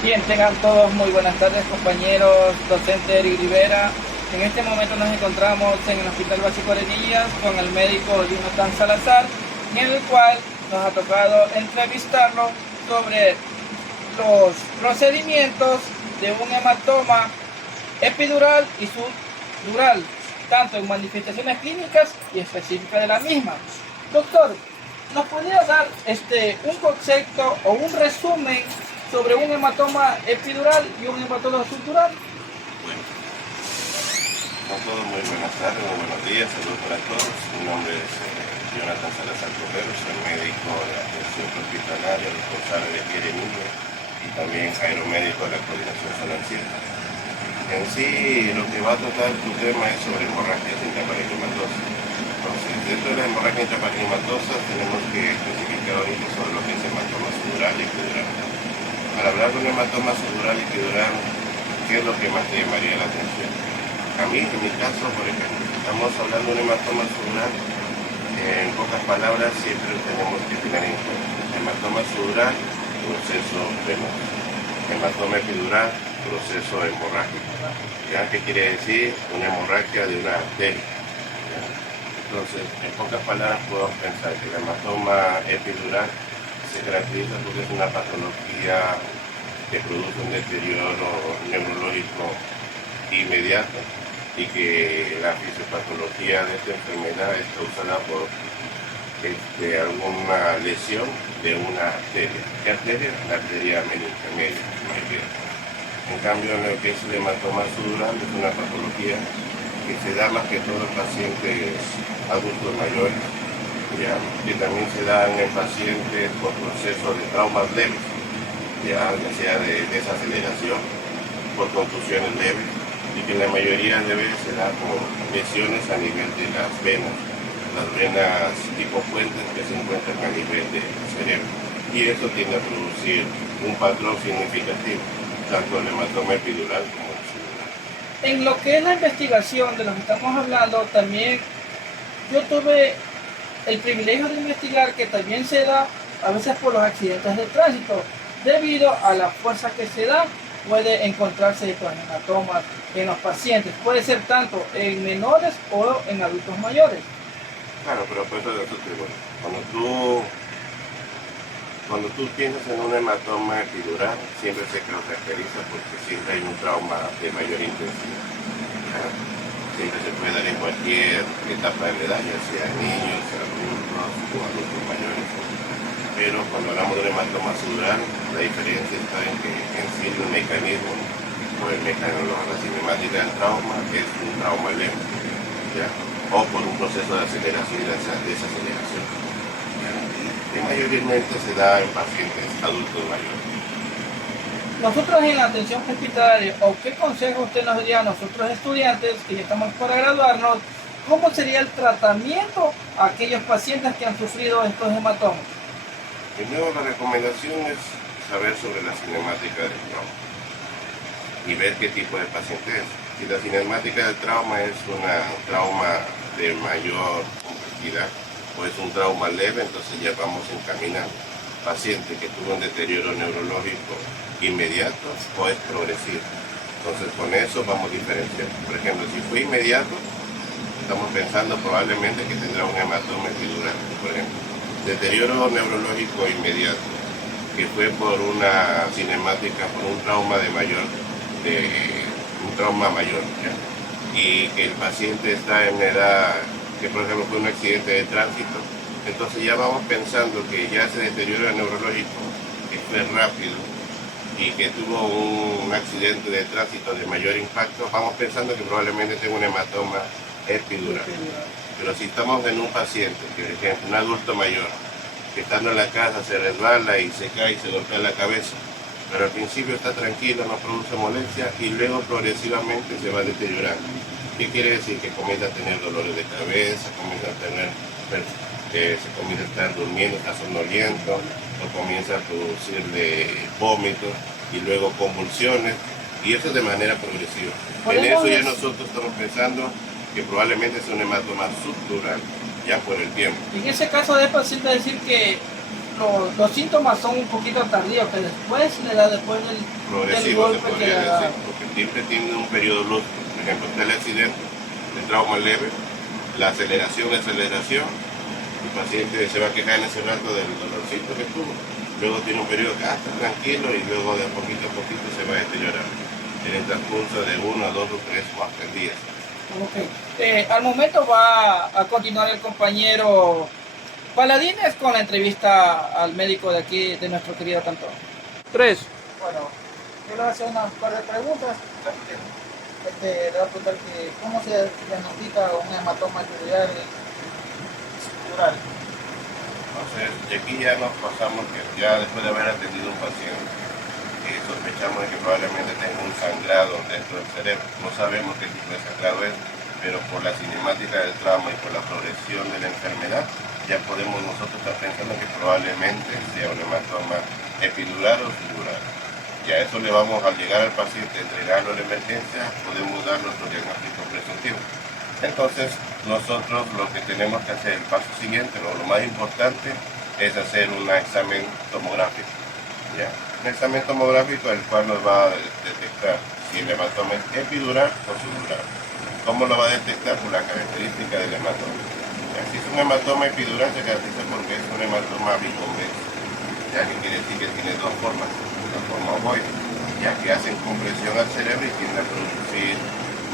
Bien, tengan todos muy buenas tardes, compañeros, docente Eric Rivera. En este momento nos encontramos en el Hospital Básico Arenillas con el médico Jonathan Salazar, en el cual nos ha tocado entrevistarlo sobre los procedimientos de un hematoma epidural y subdural, tanto en manifestaciones clínicas y específicas de la misma. Doctor, ¿nos podría dar un concepto o un resumen sobre un hematoma epidural y un hematoma subdural? Bueno, con todos muy buenas tardes, muy buenos días, saludos para todos. Mi nombre es Jonathan Salazar Cordero, soy médico de atención hospitalaria, responsable de Quiere Niño y también aeromédico de la Coordinación Zonal 7. En sí, lo que va a tratar tu tema es sobre hemorragias intraparenquimatosa. Entonces, dentro de la hemorragia intraparenquimatosa tenemos que especificar ahorita sobre lo que es hematoma sudural y epidural. Al hablar de un hematoma sudural y epidural, ¿qué es lo que más te llamaría la atención? A mí, en mi caso, por ejemplo, estamos hablando de un hematoma sudural, en pocas palabras siempre tenemos que tener en cuenta hematoma sudural, proceso venoso, hematoma epidural, proceso hemorrágico. ¿Ya? ¿Qué quiere decir? Una hemorragia de una arteria. ¿Ya? Entonces, en pocas palabras podemos pensar que el hematoma epidural se caracteriza porque es una patología que produce un deterioro neurológico inmediato y que la fisiopatología de esta enfermedad es causada por alguna lesión de una arteria. ¿Qué arteria? La arteria meningia media. En cambio, en lo que es el hematoma sudural es una patología que se da más que todo en pacientes adultos mayores, ya, que también se dan en pacientes por procesos de traumas leves, ya sea de desaceleración, por contusiones leves, y que la mayoría de veces se da por lesiones a nivel de las venas tipo puentes que se encuentran a nivel del cerebro. Y eso tiende a producir un patrón significativo, tanto el hematoma epidural como el sudural. En lo que es la investigación de lo que estamos hablando, también yo tuve el privilegio de investigar que también se da a veces por los accidentes de tránsito. Debido a la fuerza que se da, puede encontrarse estos hematomas en los pacientes. Puede ser tanto en menores o en adultos mayores. Claro, pero pues eso es otro tema. Cuando tú piensas en un hematoma epidural, siempre se caracteriza porque siempre hay un trauma de mayor intensidad. ¿Ya? Siempre se puede dar en cualquier etapa de la edad, ya sea niños, adultos o adultos mayores. Pero cuando hablamos de un hematoma sudural, la diferencia está en que en sí el mecanismo o el mecanismo, la cinemática del trauma es un trauma leve, ¿ya? O por un proceso de aceleración y desaceleración. Que mayormente se da en pacientes adultos mayores. Nosotros en la atención hospitalaria, ¿o qué consejo usted nos daría a nosotros estudiantes que ya estamos para graduarnos? ¿Cómo sería el tratamiento a aquellos pacientes que han sufrido estos hematomas? Primero, la recomendación es saber sobre la cinemática del trauma y ver qué tipo de paciente es. Si la cinemática del trauma es un trauma de mayor complejidad o es un trauma leve, entonces ya vamos encaminando. Paciente que tuvo un deterioro neurológico inmediato o es progresivo. Entonces con eso vamos diferenciando. Por ejemplo, si fue inmediato, estamos pensando probablemente que tendrá un hematoma epidural. Por ejemplo, deterioro neurológico inmediato, que fue por una cinemática, por un trauma un trauma mayor, ¿ya? Y que el paciente está en edad, que por ejemplo fue un accidente de tránsito, entonces ya vamos pensando que ya ese deterioro neurológico que fue rápido y que tuvo un accidente de tránsito de mayor impacto, vamos pensando que probablemente tenga un hematoma epidural. Pero si estamos en un paciente, por ejemplo, un adulto mayor, que estando en la casa se resbala y se cae y se golpea la cabeza, pero al principio está tranquilo, no produce molestia y luego progresivamente se va deteriorando. ¿Qué quiere decir? Que comienza a tener dolores de cabeza, se comienza a estar durmiendo, está somnoliento, o comienza a producirle vómitos y luego convulsiones, y eso de manera progresiva. En eso ya nosotros estamos pensando que probablemente sea un hematoma subdural, ya por el tiempo. En ese caso de paciente decir que los síntomas son un poquito tardíos, que después le da después del Progresivo se golpe que podría le da. decir, porque siempre tiene un periodo luz. Por ejemplo, está el accidente, el trauma leve, la aceleración, el paciente se va a quejar en ese rato del dolorcito que tuvo, luego tiene un periodo que está tranquilo y luego de poquito a poquito se va a deteriorar en el transcurso de 1, 2 o 3 o hasta días. Okay. Al momento va a continuar el compañero Paladines con la entrevista al médico de aquí, de nuestro querido Cantón. 3. Bueno, yo le voy a hacer unas par de preguntas. Le voy a preguntar que cómo se diagnostica un hematoma epidurial estructural. Entonces, de aquí ya nos pasamos que ya después de haber atendido a un paciente, sospechamos de que probablemente tenga un sangrado dentro del cerebro. No sabemos qué tipo de sangrado es, pero por la cinemática del trauma y por la progresión de la enfermedad, ya podemos nosotros estar pensando que probablemente sea un hematoma epidural o sudural. Y a eso le vamos, al llegar al paciente, entregarlo a la emergencia, podemos dar nuestro diagnóstico presuntivo. Entonces, nosotros lo que tenemos que hacer, el paso siguiente, lo más importante, es hacer un examen tomográfico. ¿Ya? Un examen tomográfico el cual nos va a detectar si el hematoma es epidural o sudural. ¿Cómo lo va a detectar? Por la característica del hematoma. Si es un hematoma epidural, se caracteriza porque es un hematoma biconvexo, ya que quiere decir que tiene dos formas, la forma ovoide, ya que hacen compresión al cerebro y tiende a producir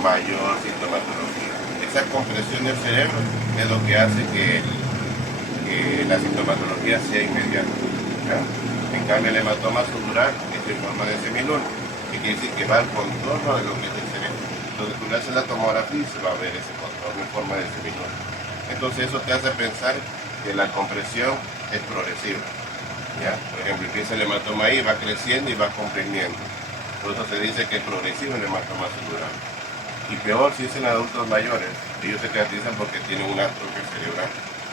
mayor sintomatología. Esa compresión del cerebro es lo que hace que la sintomatología sea inmediata. ¿Ya? En cambio, el hematoma sudural es en forma de semiluna, que quiere decir que va al contorno de lo que es el cerebro. Entonces tú le haces la tomografía y se va a ver ese contorno en forma de semiluna. Entonces eso te hace pensar que la compresión es progresiva. ¿Ya? Por ejemplo, empieza el hematoma ahí, va creciendo y va comprimiendo. Por eso se dice que es progresivo el hematoma sudural. Y peor si es en adultos mayores, ellos se caracterizan porque tienen una atrofia cerebral.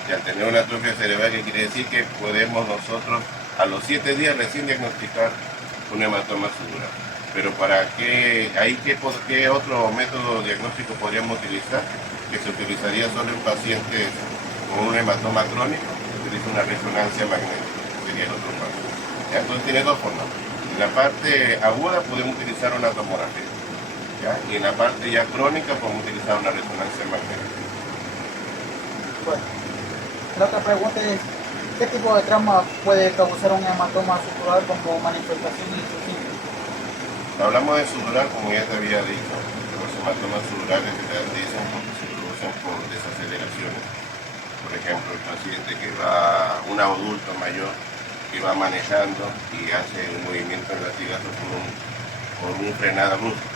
Y al tener una atrofia cerebral, que quiere decir que podemos nosotros a los 7 días recién diagnosticar un hematoma sudural. Pero para qué otro método diagnóstico podríamos utilizar, que se utilizaría solo en pacientes con un hematoma crónico, se utiliza una resonancia magnética, sería el otro paso. ¿Ya? Entonces tiene dos formas. En la parte aguda podemos utilizar una tomografía, ¿ya? Y en la parte ya crónica podemos utilizar una resonancia magnética. Bueno, la otra pregunta es, ¿qué tipo de trauma puede causar un hematoma estructural como manifestación y sus síntomas? Hablamos de sudural, como ya te había dicho, los hematomas sudurales se caracterizan porque se producen por desaceleraciones. Por ejemplo, el paciente un adulto mayor que va manejando y hace un movimiento en latigazo por un frenado brusco.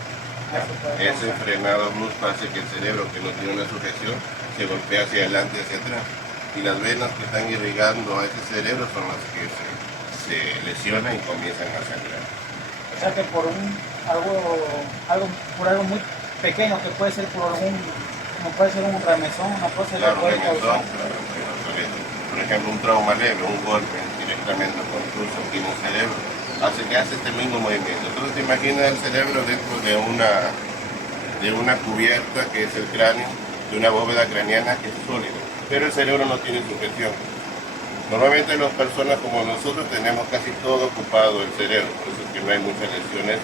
Ese frenado brusco hace que el cerebro, que no tiene una sujeción, se golpea hacia adelante y hacia atrás. Y las venas que están irrigando a ese cerebro son las que se lesionan y comienzan a sangrar. O sea que por algo muy pequeño, que puede ser como puede ser un remesón, una cosa Claro, que puede causar. por ejemplo, un trauma leve, un golpe directamente concluso aquí en el cerebro, hace que hace este mismo movimiento. Entonces te imaginas el cerebro dentro de una cubierta que es el cráneo, de una bóveda craneana que es sólida, pero el cerebro no tiene sujeción. Normalmente las personas como nosotros tenemos casi todo ocupado el cerebro, por eso es que no hay muchas lesiones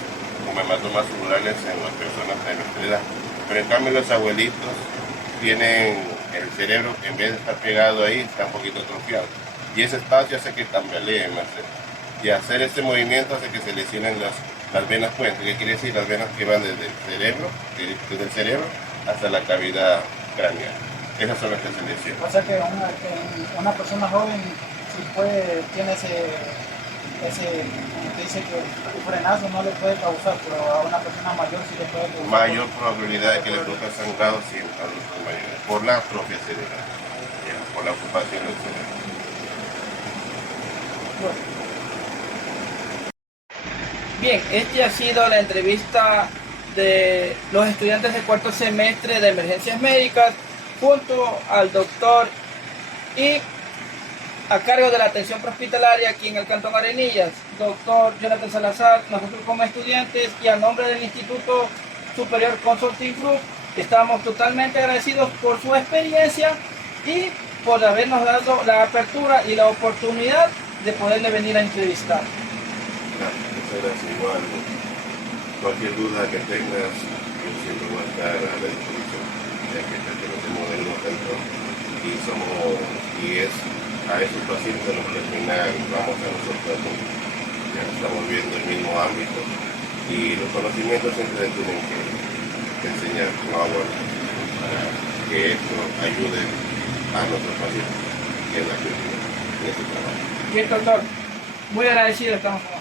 como hematomas sudurales en las personas de nuestra edad. Pero en cambio los abuelitos tienen el cerebro, en vez de estar pegado ahí, está un poquito atrofiado. Y ese espacio hace que tambalee más. Y hacer este movimiento hace que se lesionen las venas puentes, que quiere decir las venas que van desde el cerebro hasta la cavidad craneal. Esas son las que se lesionan. O sea que una persona joven, si tiene ese, como te dice, que el frenazo no le puede causar, pero a una persona mayor sí le puede causar. Mayor probabilidad de que le produzca sangrado sí, a adultos mayores, por la atrofia cerebral, ¿ya? Por la ocupación del cerebro. Bien, esta ha sido la entrevista de los estudiantes de cuarto semestre de emergencias médicas junto al doctor y a cargo de la atención prehospitalaria aquí en el Cantón Arenillas, doctor Jonathan Salazar. Nosotros como estudiantes y a nombre del Instituto Superior Consulting Group estamos totalmente agradecidos por su experiencia y por habernos dado la apertura y la oportunidad de poderle venir a entrevistar. Claro, muchas gracias. Igual, cualquier duda que tengas, yo siempre voy a estar a la disposición, ya que pertenecemos del mismo centro y es a esos pacientes los que al final vamos a nosotros, ya estamos viendo el mismo ámbito y los conocimientos siempre tienen que enseñar, no abordan, para que esto ayude a nuestros pacientes y a la comunidad en este trabajo. Bien, doctor, muy agradecido estamos con